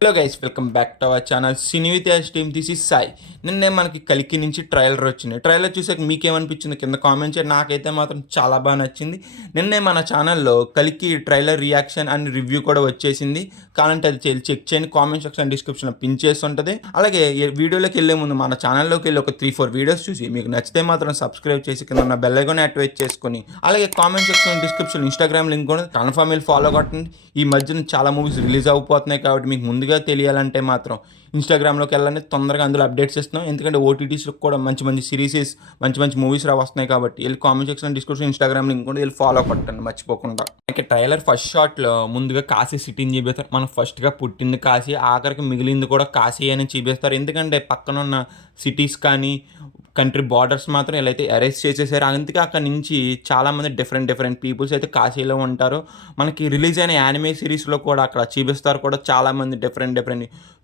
Hello guys, welcome back to our channel cine with team. This is Sai. నిన్నే మనకి కలికి నుంచి ట్రైలర్ వచ్చింది. ట్రైలర్ చూసాక మీకేమనిపించింది కింద కామెంట్ చేయండి. నాకైతే మాత్రం చాలా బాగా నచ్చింది. నిన్నే మన ఛానల్లో కలికి ట్రైలర్ రియాక్షన్ అండ్ రివ్యూ కూడా వచ్చేసింది. కావాలంటే అది చెక్ చేయండి. కామెంట్ సెక్షన్ డిస్క్రిప్షన్లో పిన్ చేసి ఉంటుంది. అలాగే వీడియోలోకి వెళ్ళే ముందు మన ఛానల్లోకి వెళ్ళి ఒక 3-4 వీడియోస్ చూసి మీకు నచ్చితే మాత్రం సబ్స్క్రైబ్ చేసి కింద ఉన్న బెల్ ఐకాన్ యాక్టివేట్ చేసుకొని, అలాగే comment section description Instagram link కూడా కన్ఫర్మ్ వెళ్ళి ఫాలో కొట్టండి. ఈ మధ్యన చాలా మూవీస్ రిలీజ్ అయిపోతున్నాయి కాబట్టి మీకు ముందుగా తెలియాలంటే మాత్రం ఇన్స్టాగ్రామ్లోకి వెళ్ళాలని తొందరగా అందులో అప్డేట్స్ ఇస్తున్నాం. ఎందుకంటే ఓటీటీస్లో కూడా మంచి మంచి సిరీసెస్, మంచి మంచి మూవీస్ వస్తున్నాయి కాబట్టి వెళ్ళి comment section description Instagram link కూడా వెళ్ళి ఫాలో కొట్టండి మర్చిపోకుండా. మనకి ట్రైలర్ ఫస్ట్ షాట్లో ముందుగా కాశీ సిటీని చూపిస్తారు. మనం ఫస్ట్గా పుట్టింది కాశీ, ఆఖరికి మిగిలింది కూడా కాశీ అని చూపిస్తారు. ఎందుకంటే పక్కన ఉన్న సిటీస్ కానీ కంట్రీ బార్డర్స్ మాత్రం ఇలా అయితే అరెస్ట్ చేసేసారు. అందుకే అక్కడ నుంచి చాలామంది డిఫరెంట్ పీపుల్స్ అయితే కాశీలో ఉంటారు. మనకి రిలీజ్ అయిన యానిమే సిరీస్లో కూడా అక్కడ చూపిస్తారు కూడా చాలామంది డిఫరెంట్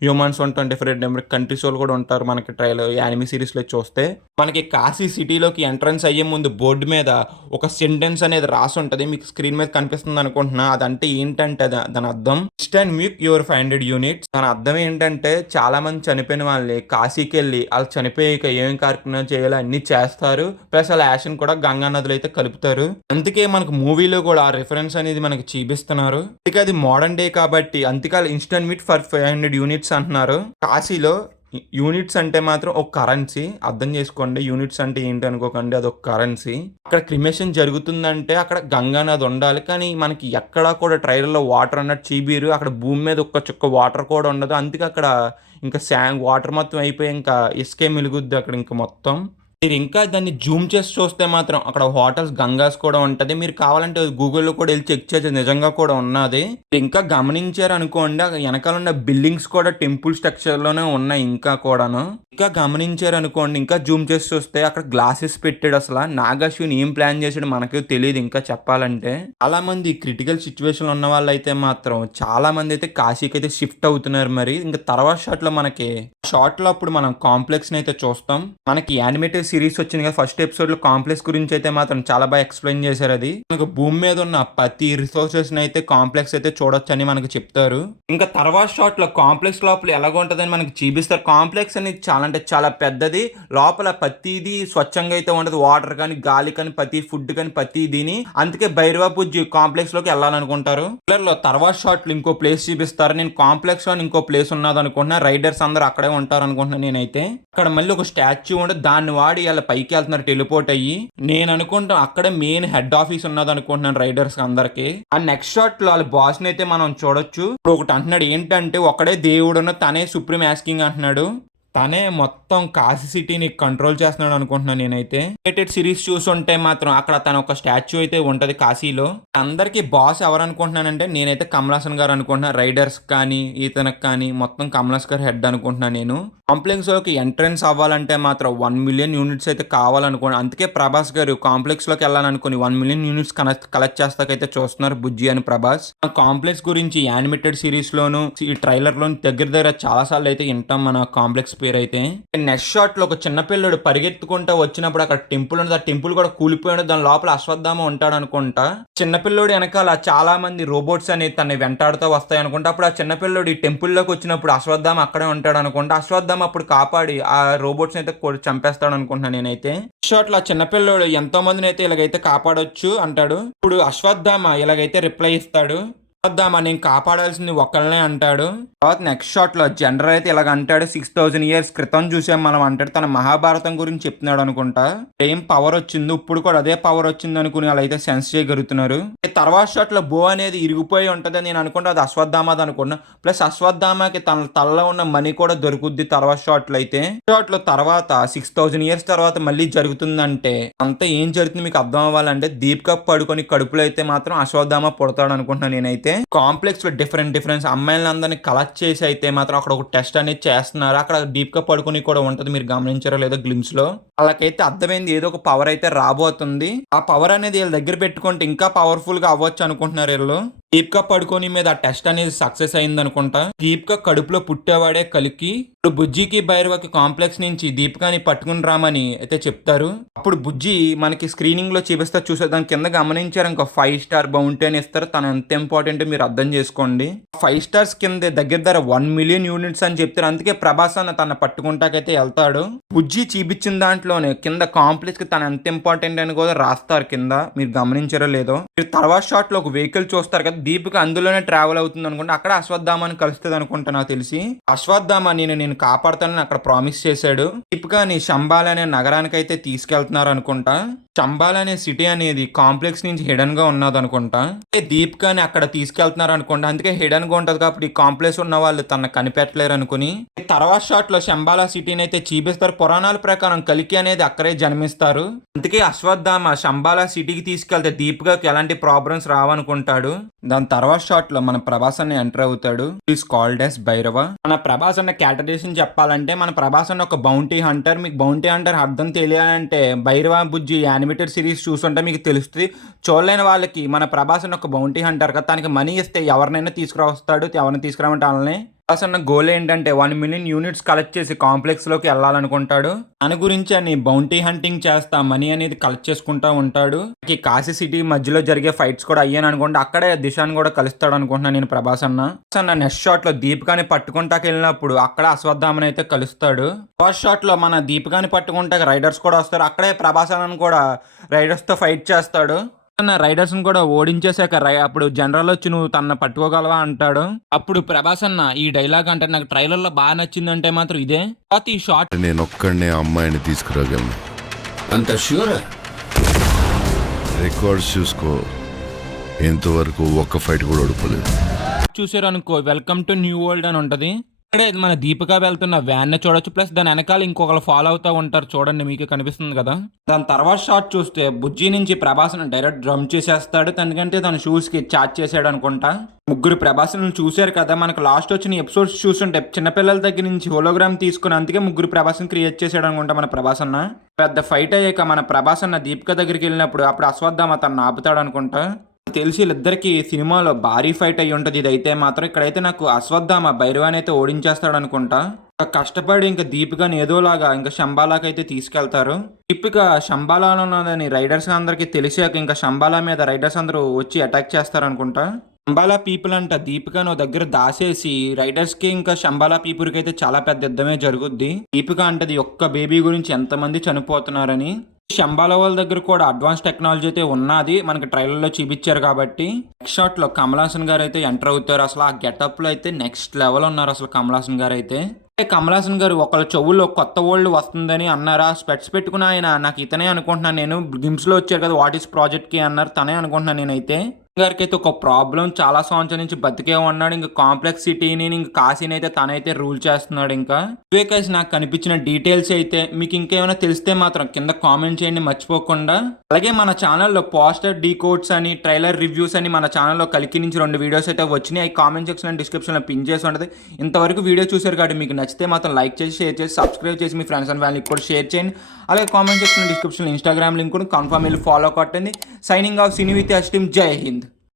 హ్యూమన్స్ ఉంటారు, డిఫరెంట్ కంట్రీస్ వాళ్ళు కూడా ఉంటారు. మనకి ట్రైలర్ యానిమే సిరీస్లో చూస్తే మనకి కాశీ సిటీలోకి ఎంట్రన్స్ అయ్యే ముందు బోర్డు మీద ఒక సెంటెన్స్ అనేది రాసి ఉంటుంది. మీకు స్క్రీన్ మీద కనిపిస్తుంది అనుకుంటున్నా. అదంటే ఏంటంటే దాని అర్థం స్టాండ్ మ్యూట్ యువర్ 500 యూనిట్స్. దాని అర్థం ఏంటంటే చాలా మంది చనిపోయిన వాళ్ళని కాశీకి వెళ్ళి వాళ్ళు చనిపోయాక ఏం కార్యక్రమం చేయాలో అన్ని చేస్తారు. ప్లస్ వాళ్ళ యాషన్ కూడా గంగా నదులు అయితే కలుపుతారు. అందుకే మనకు మూవీలో కూడా ఆ రిఫరెన్స్ అనేది మనకి చూపిస్తున్నారు. అందుకే అది మోడర్న్ డే కాబట్టి అందుకే ఇన్స్టెంట్ మీట్ ఫర్ 500 యూనిట్స్ అంటున్నారు. కాశీలో యూనిట్స్ అంటే మాత్రం ఒక కరెన్సీ, అర్థం చేసుకోండి. యూనిట్స్ అంటే ఏంటి అనుకోకండి, అది ఒక కరెన్సీ. అక్కడ క్రిమేషన్ జరుగుతుందంటే అక్కడ గంగా నది ఉండాలి. కానీ మనకి ఎక్కడా కూడా ట్రైలర్లో వాటర్ అన్నట్టు చీబీరు. అక్కడ భూమి మీద ఒక్క చుక్క వాటర్ కూడా ఉండదు. అందుకే అక్కడ ఇంకా వాటర్ మొత్తం అయిపోయి ఇంకా ఇసుకే మిలుగుద్ది అక్కడ ఇంకా మొత్తం. మీరు ఇంకా దాన్ని జూమ్ చేసి చూస్తే మాత్రం అక్కడ హోటల్స్ గంగాస్ కూడా ఉంటుంది. మీరు కావాలంటే గూగుల్లో కూడా వెళ్ళి చెక్ చేసి నిజంగా కూడా ఉన్నది. ఇంకా గమనించారు అనుకోండి, వెనకాల ఉన్న బిల్డింగ్స్ కూడా టెంపుల్ స్ట్రక్చర్లోనే ఉన్నాయి. ఇంకా కూడాను ఇంకా గమనించారు అనుకోండి, ఇంకా జూమ్ చేసి చూస్తే అక్కడ గ్లాసెస్ పెట్టాడు. అసలు నాగాశ్విని ఏం ప్లాన్ చేసాడు మనకు తెలియదు. ఇంకా చెప్పాలంటే చాలా మంది క్రిటికల్ సిచ్యువేషన్ ఉన్న వాళ్ళు అయితే మాత్రం చాలా మంది అయితే కాశీకి అయితే షిఫ్ట్ అవుతున్నారు. మరి ఇంకా తర్వాత షార్ట్ లో అప్పుడు మనం కాంప్లెక్స్ అయితే చూస్తాం. మనకి యానిమేటెడ్ సిరీస్ వచ్చింది కదా, ఫస్ట్ ఎపిసోడ్ లో కాంప్లెక్స్ గురించి అయితే మాత్రం చాలా బాగా ఎక్స్ప్లెయిన్ చేశారు. అది మనకు భూమి మీద ఉన్న ప్రతి రిసోర్సెస్ అయితే కాంప్లెక్స్ అయితే చూడొచ్చు అని మనకు చెప్తారు. ఇంకా తర్వాత షార్ట్ లో కాంప్లెక్స్ లోపల ఎలాగ ఉంటుందని మనకి చూపిస్తారు. కాంప్లెక్స్ అనేది చాలా అంటే చాలా పెద్దది. లోపల ప్రతిదీ స్వచ్ఛంగా అయితే ఉండదు. వాటర్ కానీ, గాలి కానీ, ప్రతి ఫుడ్ కానీ ప్రతిదీని. అందుకే భైరవ పూజ కాంప్లెక్స్ లోకి వెళ్ళాలనుకుంటారు. లో తర్వాత షార్ట్ లో ఇంకో ప్లేస్ చూపిస్తారు. నేను కాంప్లెక్స్ లో ఇంకో ప్లేస్ ఉన్నది అనుకుంటున్నా. రైడర్స్ అందరూ అక్కడే ఉంటారు అనుకుంటున్నా నేనైతే. అక్కడ మళ్ళీ ఒక స్టాచ్యూ ఉంటే దాన్ని వాడి ఇలా పైకి వెళ్తున్నారు టెలిపోర్ట్ అయ్యి. నేను అనుకుంటా అక్కడే మెయిన్ హెడ్ ఆఫీస్ ఉన్నది అనుకుంటున్నాను రైడర్స్ అందరికి. ఆ నెక్స్ట్ షాట్ లో వాళ్ళ బాస్ ని అయితే మనం చూడొచ్చు. ఇప్పుడు ఒకటి అంటున్నాడు ఏంటంటే ఒకడే దేవుడు తనే సుప్రీం యాస్కింగ్ అంటున్నాడు. తనే మొత్తం కాశీ సిటీని కంట్రోల్ చేస్తున్నాడు అనుకుంటున్నాను నేనైతే. రిలేటెడ్ సిరీస్ చూసుంటే మాత్రం అక్కడ తన ఒక స్టాచ్యూ అయితే ఉంటది కాశీలో. అందరికి బాస్ ఎవరు అనుకుంటున్నానంటే నేనైతే కమల్ హాసన్ గారు అనుకుంటున్నా. రైడర్స్ కానీ ఈతనకు కానీ మొత్తం కమల్ హాసన్ గారు హెడ్ అనుకుంటున్నాను నేను. కాంప్లెక్స్ లోకి ఎంట్రన్స్ అవ్వాలంటే మాత్రం 1 మిలియన్ యూనిట్స్ అయితే కావాలనుకోండి. అందుకే ప్రభాస్ గారు కాంప్లెక్స్ లోకి వెళ్ళాలనుకుని 1 మిలియన్ యూనిట్స్ కలెక్ట్ చేస్తాకైతే చూస్తున్నారు బుజ్జి అని ప్రభాస్. కాంప్లెక్స్ గురించి యానిమేటెడ్ సిరీస్ లోను ఈ ట్రైలర్ లోను దగ్గర చాలా సార్లు అయితే వింటాం మన కాంప్లెక్స్ పేరు అయితే. నెక్స్ట్ షాట్ లో ఒక చిన్న పిల్లడు పరిగెత్తుకుంటా వచ్చినప్పుడు అక్కడ టెంపుల్ ఉంది. ఆ టెంపుల్ కూడా కూలిపోయాడు. దాని లోపల అశ్వత్థామ ఉంటాడు అనుకుంటా. చిన్నపిల్లడు వెనకాల చాలా మంది రోబోట్స్ అనేది తన వెంటాడుతూ వస్తాయి అనుకుంటా. అప్పుడు ఆ చిన్నపిల్లడు ఈ టెంపుల్ లోకి వచ్చినప్పుడు అశ్వత్థామ అక్కడే ఉంటాడు అనుకుంటా. అశ్వత్థామ అప్పుడు కాపాడి ఆ రోబోట్స్ అయితే చంపేస్తాడు అనుకుంటున్నాను నేనైతే. షాట్ లో ఆ చిన్నపిల్లడు ఎంతో మందిని అయితే ఇలాగైతే కాపాడొచ్చు అంటాడు. ఇప్పుడు అశ్వత్థామ ఇలాగైతే రిప్లై ఇస్తాడు. అశ్వత్థామ నేను కాపాడాల్సింది ఒకళ్ళనే అంటాడు. తర్వాత నెక్స్ట్ షాట్ లో జనరల్ అయితే ఇలాగ అంటాడు. 6000 years క్రితం చూసాం మనం అంటాడు. తన మహాభారతం గురించి చెప్తున్నాడు అనుకుంటా. ఏం పవర్ వచ్చింది, ఇప్పుడు కూడా అదే పవర్ వచ్చింది అనుకుని అలా అయితే సెన్స్ చేయగలుగుతున్నారు. తర్వాత షాట్ లో బో అనేది ఇరిగిపోయి ఉంటది నేను అనుకుంటా. అది అశ్వత్థామది అనుకున్నా. ప్లస్ అశ్వత్థామకి తన తలలో ఉన్న మనీ కూడా దొరుకుద్ది తర్వాత షాట్ లో అయితే. షాట్ లో తర్వాత 6000 years తర్వాత మళ్ళీ జరుగుతుందంటే అంతా ఏం జరుగుతుంది మీకు అర్థం అవ్వాలంటే దీపిక పడుకొని కడుపులో అయితే మాత్రం అశ్వత్థామ పుడతాడు అనుకుంటున్నాను నేనైతే. కాంప్లెక్స్ లో డిఫరెంట్ అమ్మాయిలను అందరినీ కలెక్ట్ చేసి అయితే మాత్రం అక్కడ ఒక టెస్ట్ అనేది చేస్తున్నారు. అక్కడ డీప్ గా పడుకుని కూడా ఉంటది. మీరు గమనించారో లేదో గ్లిమ్స్ లో. వాళ్ళకైతే అర్థమైంది ఏదో ఒక పవర్ అయితే రాబోతుంది. ఆ పవర్ అనేది వీళ్ళ దగ్గర పెట్టుకుంటే ఇంకా పవర్ఫుల్ గా అవ్వచ్చు అనుకుంటున్నారు వీళ్ళు. దీపిక పడుకోని మీద ఆ టెస్ట్ అనేది సక్సెస్ అయింది అనుకుంటా. దీపిక కడుపులో పుట్టేవాడే కలికి ఇప్పుడు బుజ్జికి భైరవకి కాంప్లెక్స్ నుంచి దీపికని పట్టుకుని రామని అయితే చెప్తారు. అప్పుడు బుజ్జి మనకి స్క్రీనింగ్ లో చూపిస్తా చూసే దాని కింద గమనించారు ఇంకా 5 స్టార్ బౌంటీ అని ఇస్తారు. తను ఎంత ఇంపార్టెంట్ మీరు అర్థం చేసుకోండి. 5 స్టార్స్ కింద దగ్గర 1 మిలియన్ యూనిట్స్ అని చెప్తారు. అందుకే ప్రభాస్ అన్న తన పట్టుకుంటాకైతే వెళ్తాడు. బుజ్జి చూపించిన దాంట్లోనే కింద కాంప్లెక్స్ కి తను ఎంత ఇంపార్టెంట్ అని కూడా రాస్తారు కింద. మీరు గమనించారో లేదో. మీరు తర్వాత షాట్ లో ఒక వెహికల్ చూస్తారు కదా, దీపిక అందులోనే ట్రావెల్ అవుతుంది అనుకుంటే అక్కడ అశ్వత్థామని కలుస్తుంది అనుకుంటా నాకు తెలిసి. అశ్వత్థామ నేను కాపాడుతానని అక్కడ ప్రామిస్ చేశాడు. దీపికని శంబాల్ అనే నగరానికి అయితే తీసుకెళ్తున్నారు అనుకుంటా. శంబాల్ అనే సిటీ అనేది కాంప్లెక్స్ నుంచి హిడెన్ గా ఉన్నది అనుకుంటా. దీపికని అక్కడ తీసుకెళ్తున్నారు అనుకుంటా. అందుకే హిడెన్ గా ఉంటది కాబట్టి ఈ కాంప్లెక్స్ ఉన్న వాళ్ళు తన కనిపెట్టలేరు అనుకుని తర్వాత షాట్ లో శంబాలా సిటీని అయితే చూపిస్తారు. పురాణాల ప్రకారం కలికి అనేది అక్కడే జన్మిస్తారు. అందుకే అశ్వత్థామ శంబాలా సిటీకి తీసుకెళ్తే దీపికకి ఎలాంటి ప్రాబ్లమ్స్ రావనుకుంటాడు. దాని తర్వాత షాట్ లో మన ప్రభాస్ అన్న ఎంటర్ అవుతాడు. Is called as Bhairava. మన ప్రభాస్ అన్న క్యాటరేషన్ చెప్పాలంటే మన ప్రభాస్ అన్న ఒక బౌంటీ హంటర్. మీకు బౌంటీ హంటర్ అర్థం తెలియాలంటే భైరవ బుజ్జి యానిమేటెడ్ సిరీస్ చూస్తుంటే మీకు తెలుస్తుంది. చూడలేని వాళ్ళకి మన ప్రభాస్ అన్న ఒక బౌంటీ హంటర్ కదా, తనకి మనీ ఇస్తే ఎవరినైనా తీసుకురావస్తాడు. ఎవరిని తీసుకురామంటే వాళ్ళని. ప్రభాస్ అన్న గోల్ ఏంటంటే 1 మిలియన్ యూనిట్స్ కలెక్ట్ చేసి కాంప్లెక్స్ లోకి వెళ్ళాలనుకుంటాడు. దాని గురించి అని బౌంటీ హంటింగ్ చేస్తా మనీ అనేది కలెక్ట్ చేసుకుంటా ఉంటాడు. కాశీ సిటీ మధ్యలో జరిగే ఫైట్స్ కూడా అయ్యాను అనుకుంటే అక్కడే దిశాన్ని కూడా కలుస్తాడు అనుకుంటున్నాను నేను ప్రభాస్ అన్న. నెక్స్ట్ షాట్ లో దీపికాని పట్టుకుంటాకి వెళ్ళినప్పుడు అక్కడ అశ్వత్థామని అయితే కలుస్తాడు. ఫస్ట్ షాట్ లో మన దీపికాని పట్టుకుంటాక రైడర్స్ కూడా వస్తారు. అక్కడే ప్రభాస్ అన్న కూడా రైడర్స్ తో ఫైట్ చేస్తాడు. రైడర్స్ కూడా ఓడించేసాక అప్పుడు జనరల్ వచ్చి నువ్వు తన పట్టుకోగలవా అంటాడు. అప్పుడు ప్రభాస్ అన్న ఈ డైలాగ్ అంటే నాకు ట్రైలర్ లో బాగా నచ్చిందంటే మాత్రం ఇదే. ఈ షాట్ నేను ఒక్కడనే అమ్మాయిని తీసుకురాగలను. అంత ష్యూర్? రికార్డ్స్ చూసుకో, ఇంతవరకు ఒక్క ఫైట్ కూడా ఓడిపోలేదు. చూసారు అనుకో, వెల్కమ్ టు న్యూ వరల్డ్ అని ఉంటది. ఇక్కడే మన దీపిక వెళ్తున్న వ్యాన్ చూడొచ్చు. ప్లస్ దాని వెనకాల ఇంకొకరు ఫాలో అవుతా ఉంటారు. చూడండి మీకు కనిపిస్తుంది కదా. దాని తర్వాత షాట్ చూస్తే బుజ్జి నుంచి ప్రభాస్ డైరెక్ట్ డ్రమ్ చేసేస్తాడు. ఎందుకంటే తన షూస్ కి చార్జ్ చేసాడు అనుకుంటా. ముగ్గురు ప్రభాస్ను చూశారు కదా. మనకు లాస్ట్ వచ్చిన ఎపిసోడ్స్ చూస్తుంటే చిన్నపిల్లల దగ్గర నుంచి హోలోగ్రామ్ తీసుకుని అందుకే ముగ్గురు ప్రభాస్ని క్రియేట్ చేసాడు అనుకుంటా మన ప్రభాస్ అన్న. పెద్ద ఫైట్ అయ్యాక మన ప్రభాస్ అన్న దీపిక దగ్గరికి వెళ్ళినప్పుడు అప్పుడు అశ్వత్థామ తను ఆపుతాడు అనుకుంటా. తెలిసి వీళ్ళిద్దరికి సినిమాలో భారీ ఫైట్ అయ్యి ఉంటుంది. ఇదైతే మాత్రం ఇక్కడైతే నాకు అశ్వత్థామ భైరవాని అయితే ఓడించేస్తాడు అనుకుంటా. కష్టపడి ఇంకా దీపికని ఏదోలాగా ఇంకా శంబాలాకి అయితే తీసుకెళ్తారు. దీపిక శంబాలాలో ఉన్నదని రైడర్స్ అందరికి తెలిసాక ఇంకా శంబాలా మీద రైడర్స్ అందరూ వచ్చి అటాక్ చేస్తారు అనుకుంటా. శంబాలా పీపుల్ అంట దీపికను దగ్గర దాసేసి రైడర్స్ కి ఇంకా శంబాలా పీపుల్ కి అయితే చాలా పెద్ద యుద్ధమే జరుగుద్ది. దీపిక అంటది ఒక్క బేబీ గురించి ఎంతమంది చనిపోతున్నారని. శంబాలా వాళ్ళ దగ్గర కూడా అడ్వాన్స్ టెక్నాలజీ అయితే ఉన్నది. మనకి ట్రైలర్ లో చూపించారు కాబట్టి. నెక్స్ట్ షాట్ లో కమల్ హాసన్ గారు అయితే ఎంటర్ అవుతారు. అసలు ఆ గెటప్ లో అయితే నెక్స్ట్ లెవెల్ ఉన్నారు అసలు కమల్ హాసన్ గారు అయితే. కమల్ హాసన్ గారు ఒకళ్ళ చెవుల్లో కొత్త వరల్డ్ వస్తుందని అన్నారా. స్పెట్స్ పెట్టుకుని ఆయన నాకు ఇతనే అనుకుంటున్నాను నేను. గిమ్స్ లో వచ్చారు కదా వాట్ ఈస్ ప్రాజెక్ట్ కి అన్నారు. తనే అనుకుంటున్నాను నేనైతే. గారికి అయితే ఒక ప్రాబ్లం చాలా సంవత్సరాల నుంచి బతికే ఉన్నాడు. ఇంకా కాంప్లెక్స్ సిటీని ఇంకా కాశీని అయితే తనైతే రూల్ చేస్తున్నాడు. ఇంకా ఇవే కలిసి నాకు కనిపించిన డీటెయిల్స్ అయితే మీకు ఇంకేమైనా తెలిస్తే మాత్రం కింద కామెంట్ చేయండి మర్చిపోకుండా. అలాగే మన ఛానల్లో పోస్టర్ డీకోడ్స్ అని ట్రైలర్ రివ్యూస్ అని మన ఛానల్లో కలికి నుంచి 2 వీడియోస్ అయితే వచ్చినాయి. అవి కామెంట్ సెక్షన్ డిస్క్రిప్షన్ లో పిన్ చేసి ఉంటుంది. ఇంతవరకు వీడియో చూసారు కాబట్టి మీకు నచ్చితే మాత్రం లైక్ చేసి షేర్ చేసి సబ్స్క్రైబ్ చేసి మీ ఫ్రెండ్స్ అండ్ ఫ్యామిలీకి కూడా షేర్ చేయండి. అలాగే comment section description Instagram link కూడా కన్ఫర్మ్ వెళ్ళి ఫాలో కొట్టండి. Signing off cine with team. జై హింద్.